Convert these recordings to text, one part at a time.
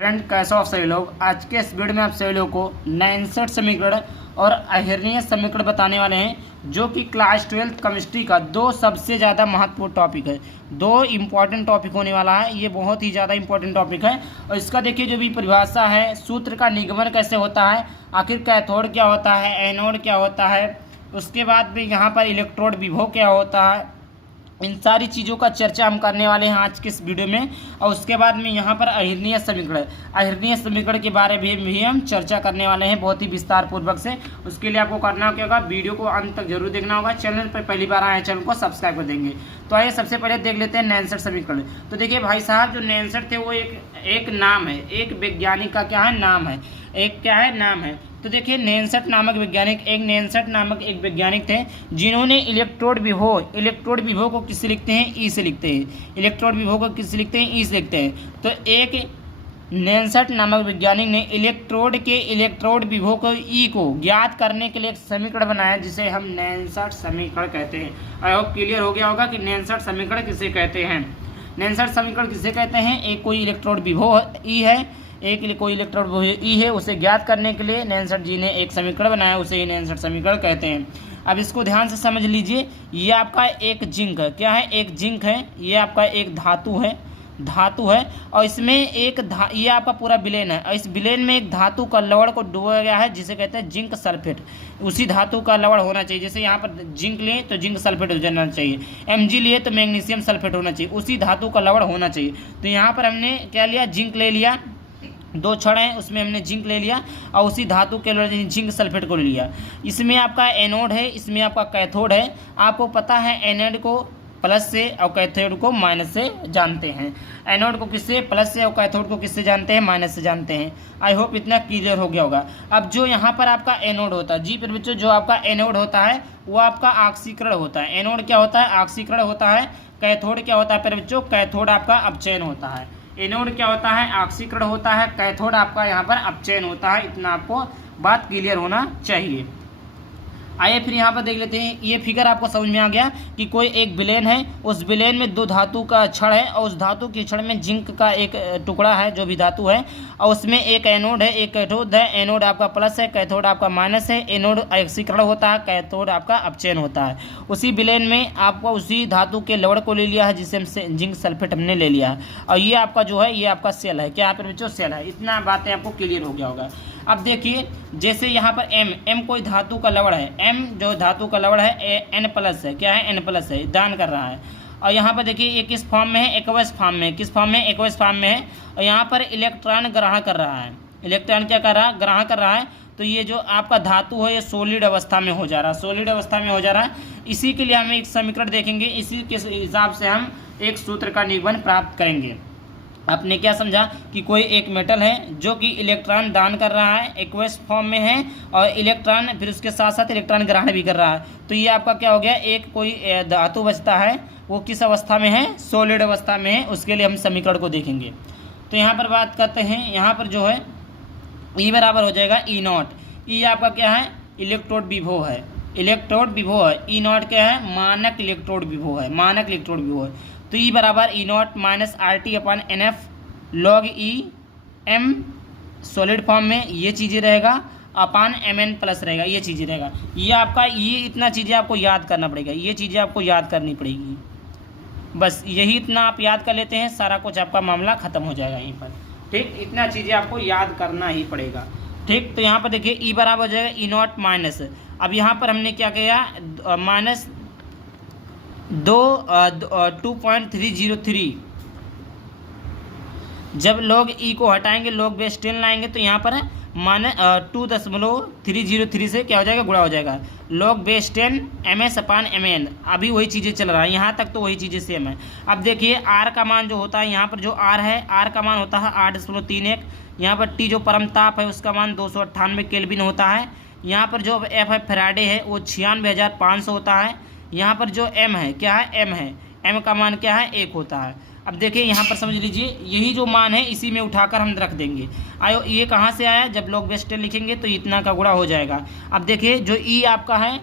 Friend, कैसे हो आप सभी लोग। आज के इस वीडियो में आप सभी लोगों को नैनसेट समीकरण और अहिर्णीय समीकरण बताने वाले हैं, जो कि क्लास 12 केमिस्ट्री का दो सबसे ज़्यादा महत्वपूर्ण टॉपिक है। दो इम्पॉर्टेंट टॉपिक होने वाला है, ये बहुत ही ज़्यादा इम्पॉर्टेंट टॉपिक है। और इसका देखिए जो भी परिभाषा है, सूत्र का निगमन कैसे होता है, आखिर कैथोड क्या होता है, एनोड क्या होता है, उसके बाद भी यहाँ पर इलेक्ट्रोड विभव क्या होता है, इन सारी चीज़ों का चर्चा हम करने वाले हैं आज के इस वीडियो में। और उसके बाद में यहाँ पर अहिर्णीय समीकरण के बारे में भी हम चर्चा करने वाले हैं बहुत ही विस्तार पूर्वक से। उसके लिए आपको करना क्या होगा, वीडियो को अंत तक जरूर देखना होगा। चैनल पर पहली बार आए चैनल को सब्सक्राइब कर देंगे। तो आइए सबसे पहले देख लेते हैं नैनसेट समीकरण। तो देखिए भाई साहब, जो नैनसेट थे वो एक नाम है, एक वैज्ञानिक का क्या है, नाम है, एक क्या है, नाम है। तो देखिए नैनसेट नामक एक वैज्ञानिक थे, जिन्होंने इलेक्ट्रोड विभव को किससे लिखते हैं, ई से लिखते हैं। इलेक्ट्रोड विभव को किससे लिखते हैं, ई से लिखते हैं। तो एक नैनसेट नामक वैज्ञानिक ने इलेक्ट्रोड विभव को ई को ज्ञात करने के लिए एक समीकरण बनाया, जिसे हम नैनसेट समीकरण कहते हैं। आई होप क्लियर हो गया होगा कि नैनसेट समीकरण किसे कहते हैं। नैनसेट समीकरण किसे कहते हैं, एक कोई इलेक्ट्रोड विभव ई है, कोई इलेक्ट्रोड विभव ई है, उसे ज्ञात करने के लिए नैनसेट जी ने एक समीकरण बनाया, उसे ही नैनसेट समीकरण कहते हैं। अब इसको ध्यान से समझ लीजिए। ये आपका एक जिंक है, क्या है, एक जिंक है। ये आपका एक धातु है और इसमें ये आपका पूरा विलेन है, और इस विलेन में एक धातु का लवण को डुबोया गया है, जिसे कहते हैं जिंक सल्फेट। उसी धातु का लवण होना चाहिए। जैसे यहाँ पर जिंक लिए तो जिंक सल्फेट हो जाना चाहिए, Mg लिए तो मैग्नीशियम सल्फेट होना चाहिए, उसी धातु का लवण होना चाहिए। तो यहाँ पर हमने क्या लिया, जिंक ले लिया, दो छड़ हैं उसमें हमने जिंक ले लिया और उसी धातु के जिंक सल्फेट को ले लिया। इसमें आपका एनोड है, इसमें आपका कैथोड है। आपको पता है एनोड को प्लस से और कैथोड को माइनस से जानते हैं। एनोड को किससे, प्लस से, और कैथोड को किससे जानते हैं, माइनस से जानते हैं। आई होप इतना क्लियर हो गया होगा। अब जो यहाँ पर आपका एनोड होता है, जी पर बच्चों, जो आपका एनोड होता है वो आपका ऑक्सीकरण होता है। एनोड क्या होता है, ऑक्सीकरण होता है। कैथोड क्या होता है पर बच्चों, कैथोड आपका अपचयन होता है। एनोड क्या होता है, ऑक्सीकरण होता है। कैथोड आपका यहाँ पर अपचयन होता है। इतना आपको बात क्लियर होना चाहिए। आइए फिर यहाँ पर देख लेते हैं। ये फिगर आपको समझ में आ गया कि कोई एक विलेन है, उस विलेन में दो धातु का छड़ है, और उस धातु के छड़ में जिंक का एक टुकड़ा है, जो भी धातु है, और उसमें एक एनोड है, एक कैथोड है। एनोड आपका प्लस है, कैथोड आपका माइनस है। एनोड ऑक्सीकरण होता है, कैथोड आपका अपचयन होता है। उसी विलेन में आपको उसी धातु के लवण को ले लिया है, जिसे हम जिंक सल्फेट हमने ले लिया है। और ये आपका जो है, ये आपका सेल है। क्या यहाँ पर बच्चों, सेल है। इतना बातें आपको क्लियर हो गया होगा। अब देखिए, जैसे यहाँ पर M कोई धातु का लवण है, M जो धातु का लवण है, N प्लस है, क्या है, N प्लस है, दान कर रहा है। और यहाँ पर देखिए ये किस फॉर्म में है, एक्वस फॉर्म में। किस फॉर्म में, एक्वस फॉर्म में है। और यहाँ पर इलेक्ट्रॉन ग्रहण कर रहा है। इलेक्ट्रॉन क्या कर रहा है, ग्रहण कर रहा है। तो ये जो आपका धातु है, ये सॉलिड अवस्था में हो जा रहा है, सॉलिड अवस्था में हो जा रहा है। इसी के लिए हम एक समीकरण देखेंगे, इसी के हिसाब से हम एक सूत्र का निगमन प्राप्त करेंगे। आपने क्या समझा कि कोई एक मेटल है जो कि इलेक्ट्रॉन दान कर रहा है, एक्वस फॉर्म में है, और इलेक्ट्रॉन फिर उसके साथ साथ इलेक्ट्रॉन ग्रहण भी कर रहा है। तो ये आपका क्या हो गया, एक कोई धातु बचता है, वो किस अवस्था में है, सॉलिड अवस्था में है। उसके लिए हम समीकरण को देखेंगे। तो यहाँ पर बात करते हैं। यहाँ पर जो है ई बराबर हो जाएगा ई नॉट। ई आपका क्या है, इलेक्ट्रोड विभव है, इलेक्ट्रोड विभव है। ई नॉट क्या है, मानक इलेक्ट्रोड विभव है, मानक इलेक्ट्रोड विभव है। तो ई बराबर E naught minus RT upon NF log e M solid form में ये चीज़ें रहेगा, अपान MN प्लस रहेगा, ये चीज़ें रहेगा। ये आपका, ये इतना चीज़ें आपको याद करना पड़ेगा, ये चीज़ें आपको याद करनी पड़ेगी। बस यही इतना आप याद कर लेते हैं, सारा कुछ आपका मामला ख़त्म हो जाएगा यहीं पर। ठीक, इतना चीज़ें आपको याद करना ही पड़ेगा। ठीक, तो यहाँ पर देखिए ई बराबर हो जाएगा ई नॉट माइनस। अब यहाँ पर हमने क्या किया, माइनस 2.303। जब लॉग ई को हटाएंगे, लॉग बेस 10 लाएंगे, तो यहाँ पर माने 2.303 से क्या हो जाएगा, गुणा हो जाएगा। लॉग बेस 10 MS अपान MN। अभी वही चीज़ें चल रहा है, यहाँ तक तो वही चीज़ें सेम है। अब देखिए R का मान जो होता है, यहाँ पर जो R है, R का मान होता है 8.31। यहाँ पर T जो परम ताप है, उसका मान 298 केल्विन होता है। यहाँ पर जो F है, फैराडे है, वो 96,500 होता है। यहाँ पर जो M है, क्या है, M है, M का मान क्या है, 1 होता है। अब देखिए यहाँ पर समझ लीजिए, यही जो मान है इसी में उठाकर हम रख देंगे। आयो, ये कहाँ से आया, जब लॉग बेस 10 लिखेंगे तो इतना का गुणा हो जाएगा। अब देखिए जो E आपका है,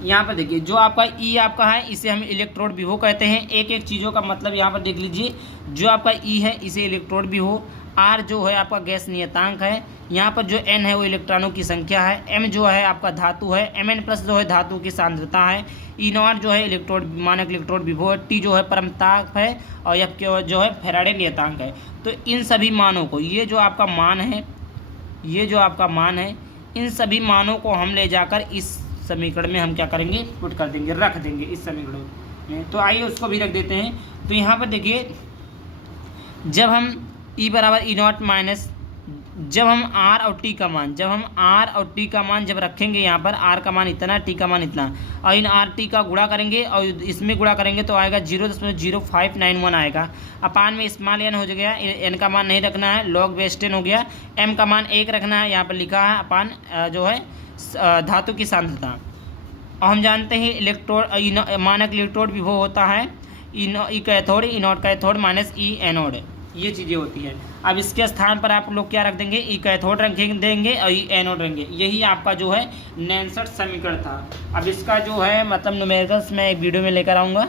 यहाँ पर देखिए जो आपका ई आपका है इसे हम इलेक्ट्रोड विभव कहते हैं। एक एक चीज़ों का मतलब यहाँ पर देख लीजिए। जो आपका ई है इसे इलेक्ट्रोड विभव, R जो है आपका गैस नियतांक है, यहाँ पर जो N है वो इलेक्ट्रॉनों की संख्या है, M जो है आपका धातु है, Mn प्लस जो है धातु की सांद्रता है, E0 जो है इलेक्ट्रोड मानक इलेक्ट्रोड विभव है, T जो है परमताप है और F जो है फैराडे नियतांक है। तो इन सभी मानों को, ये जो आपका मान है, ये जो आपका मान है, इन सभी मानों को हम ले जाकर इस समीकरण में हम क्या करेंगे, पुट कर देंगे, रख देंगे इस समीकरण में। तो आइए उसको भी रख देते हैं। तो यहाँ पर देखिए, जब हम E बराबर E0 माइनस, जब हम R और T का मान, जब हम R और T का मान जब रखेंगे, यहाँ पर R का मान इतना, T का मान इतना, और इन R T का गुणा करेंगे और इसमें गुणा करेंगे तो आएगा 0.0591 आएगा। अपान में स्मॉल n हो गया, n का मान नहीं रखना है, log बेस 10 हो गया, m का मान 1 रखना है, यहाँ पर लिखा है अपान जो है धातु की सांद्रता। और हम जानते हैं इलेक्ट्रोड मानक इलेक्ट्रोड विभव होता है ई cathode, E0 cathode minus E anode, ये चीज़ें होती है। अब इसके स्थान पर आप लोग क्या रख देंगे, ई कैथोड रख देंगे और ई एनोड रखेंगे। यही आपका जो है 69 समीकरण था। अब इसका जो है मतलब न्यूमेरिकल्स मैं एक वीडियो में लेकर आऊँगा।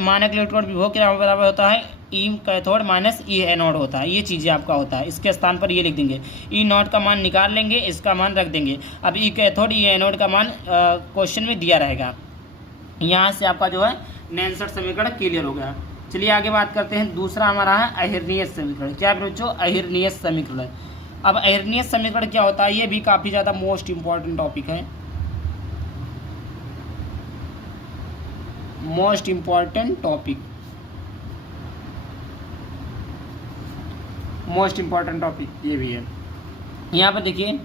मानक इलेक्ट्रोड विभव के बराबर होता है ई कैथोड माइनस ई एनोड होता है, ये चीज़ें आपका होता है। इसके स्थान पर ये लिख देंगे, E0 का मान निकाल लेंगे, इसका मान रख देंगे। अब ई कैथोड ई एनोड का मान क्वेश्चन में दिया रहेगा। यहाँ से आपका जो है 69 समीकरण क्लियर हो गया। चलिए आगे बात करते हैं। दूसरा हमारा है अहिर्नियत समीकरण। क्या बच्चों, अहिर्नियत समीकरण। अब अहिर्नियत समीकरण क्या होता है, ये भी काफ़ी ज़्यादा मोस्ट इम्पॉर्टेंट टॉपिक है, most important topic, most important topic ये भी है। यहाँ पर देखिए,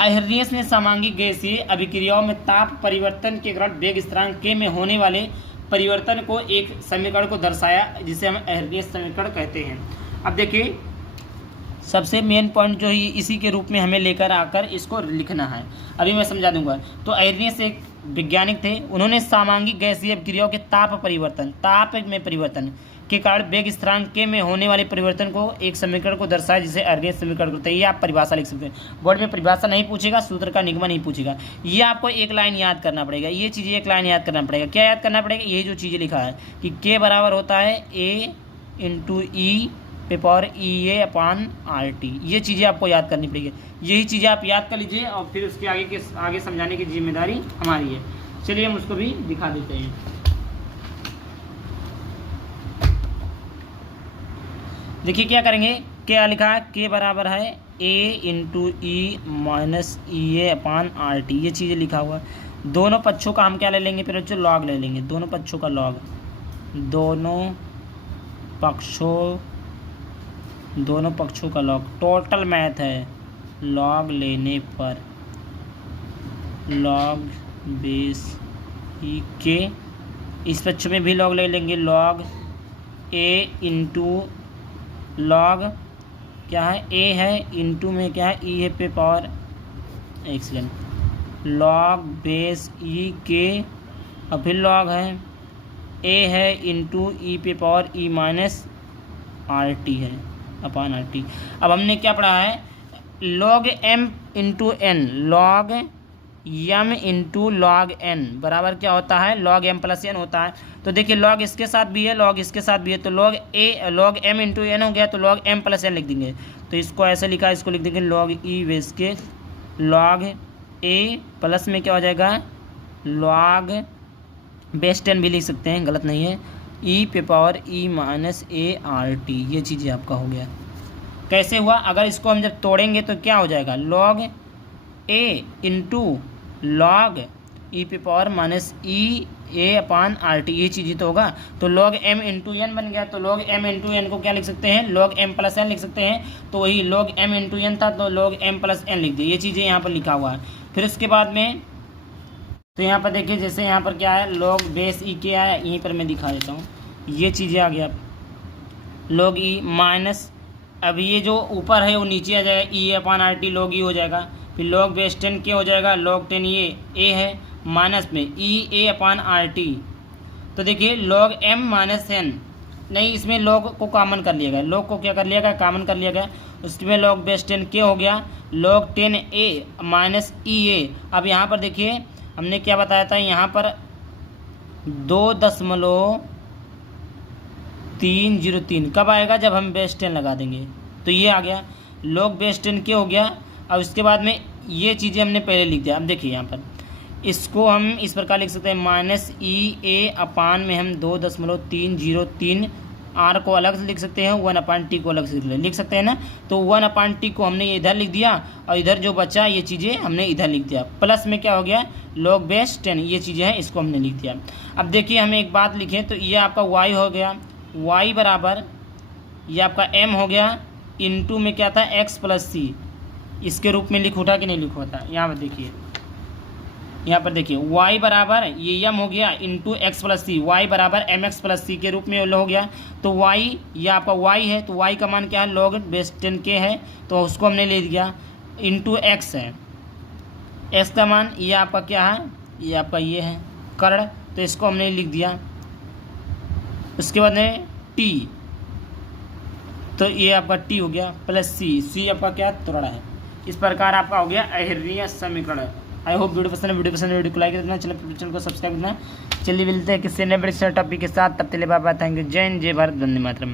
अहिर्नियत ने समांगिक गैसीय अभिक्रियाओं में ताप परिवर्तन के कारण वेग स्थिरांक k में होने वाले परिवर्तन को एक समीकरण को दर्शाया, जिसे हम अहिर्नियत समीकरण कहते हैं। अब देखिए, सबसे मेन पॉइंट जो है इसी के रूप में हमें लेकर आकर इसको लिखना है, अभी मैं समझा दूंगा। तो अहिर्नियत एक वैज्ञानिक थे, उन्होंने समांगिक गैसीय अभिक्रियाओं के ताप में परिवर्तन के कारण वेग स्थिरांक k में होने वाले परिवर्तन को एक समीकरण को दर्शाया, जिसे अहिर्नियत समीकरण कहते हैं। ये आप परिभाषा लिख सकते हैं। बोर्ड में परिभाषा नहीं पूछेगा, सूत्र का निगम नहीं पूछेगा, ये आपको एक लाइन याद करना पड़ेगा। ये चीज़ें एक लाइन याद करना पड़ेगा। क्या याद करना पड़ेगा, यही जो चीज़ें लिखा है कि k बराबर होता है a इंटू ई पे power E A upon RT। ये चीज़ें आपको याद करनी पड़ेगी। यही चीज़ें आप याद कर लीजिए और फिर उसके आगे समझाने की जिम्मेदारी हमारी है। चलिए हम उसको भी दिखा देते हैं। देखिए क्या करेंगे, क्या लिखा है, k बराबर है a into E minus E A upon RT, ये चीज़ें लिखा हुआ है। दोनों पक्षों का हम क्या ले लेंगे, फिर बच्चों लॉग ले लेंगे, दोनों पक्षों का लॉग, दोनों पक्षों का लॉग। टोटल मैथ है, लॉग लेने पर लॉग बेस ई के, इस पक्ष में भी लॉग ले लेंगे, लॉग a इंटू लॉग क्या है, a है, इंटू में क्या है, e है पे पावर, एक सेकेंड, लॉग बेस e के और फिर लॉग है a है इंटू e पे पावर e माइनस RT है अपान RT। अब हमने क्या पढ़ा है, log m into n, log m into log n बराबर क्या होता है, log m प्लस n होता है। तो देखिए log इसके साथ भी है, log इसके साथ भी है, तो log m इंटू n हो गया, तो log m प्लस n लिख देंगे। तो इसको ऐसे लिखा है, इसको लिख देंगे log e बेस के log a प्लस में क्या हो जाएगा, log बेस 10 भी लिख सकते हैं, गलत नहीं है, e पे पावर e माइनस ART। ये चीज़ें आपका हो गया। कैसे हुआ, अगर इसको हम जब तोड़ेंगे तो क्या हो जाएगा, log a इंटू लॉग ई पे power minus E A upon RT, ये चीज़ें तो होगा। तो log m इंटू एन बन गया, तो log m इंटू एन को क्या लिख सकते हैं, log m प्लस n लिख सकते हैं। तो वही log m इंटू एन था, तो log m प्लस n लिख दिए। ये चीज़ें यहाँ पर लिखा हुआ है। फिर उसके बाद में तो यहाँ पर देखिए, जैसे यहाँ पर क्या है, log बेस ई के आया, यहीं पर मैं दिखा देता हूँ, ये चीज़ें आ गया, log e माइनस, अब ये जो ऊपर है वो नीचे आ जाएगा, E अपान RT log e हो जाएगा। फिर log बेस 10 क्या हो जाएगा, log 10 ये a है, माइनस में E A अपान RT। तो देखिए log m माइनस n, नहीं इसमें log को कॉमन कर लिया गया, log को क्या कर लिया गया, कॉमन कर लिया गया। उसमें log बेस 10 क्या हो गया, log 10a minus E A। अब यहाँ पर देखिए हमने क्या बताया था, यहाँ पर 2.303 कब आएगा, जब हम बेस 10 लगा देंगे, तो ये आ गया log बेस 10k हो गया। अब इसके बाद में ये चीज़ें हमने पहले लिख दिया। अब देखिए यहाँ पर इसको हम इस प्रकार लिख सकते हैं -EA/, में हम 2.303 आर को अलग से लिख सकते हैं, 1/t को अलग से लिख सकते हैं ना। तो 1/t को हमने इधर लिख दिया और इधर जो बचा ये चीज़ें हमने इधर लिख दिया। प्लस में क्या हो गया log बेस 10, ये चीज़ें हैं इसको हमने लिख दिया। अब देखिए हम एक बात लिखें तो ये आपका y हो गया, y बराबर ये आपका m हो गया, इनटू में क्या था x + c, इसके रूप में लिख उठा कि नहीं लिख होता। यहाँ पर देखिए, यहाँ पर देखिए y बराबर ये m हो गया इंटू x + c, y बराबर mx + c के रूप में हो गया। तो y ये आपका y है, तो y का मान क्या है log बेस 10k है, तो उसको हमने ले दिया, इंटू x है, x का मान ये आपका क्या है, ये आपका ये है कर्ण, तो इसको हमने लिख दिया। उसके बाद में t, तो ये आपका t हो गया प्लस c आपका क्या त्वरण है। इस प्रकार आपका हो गया अहिर्णीय समीकरण। आई होप वीडियो पसंद है, वीडियो को लाइक करना, चैनल को सब्सक्राइब करना। चलिए मिलते हैं किसी नए बड़े टॉपिक के साथ, तब तक के लिए बाय बाय, थैंक यू, जय हिंद, जय भारत, वंदे मातरम।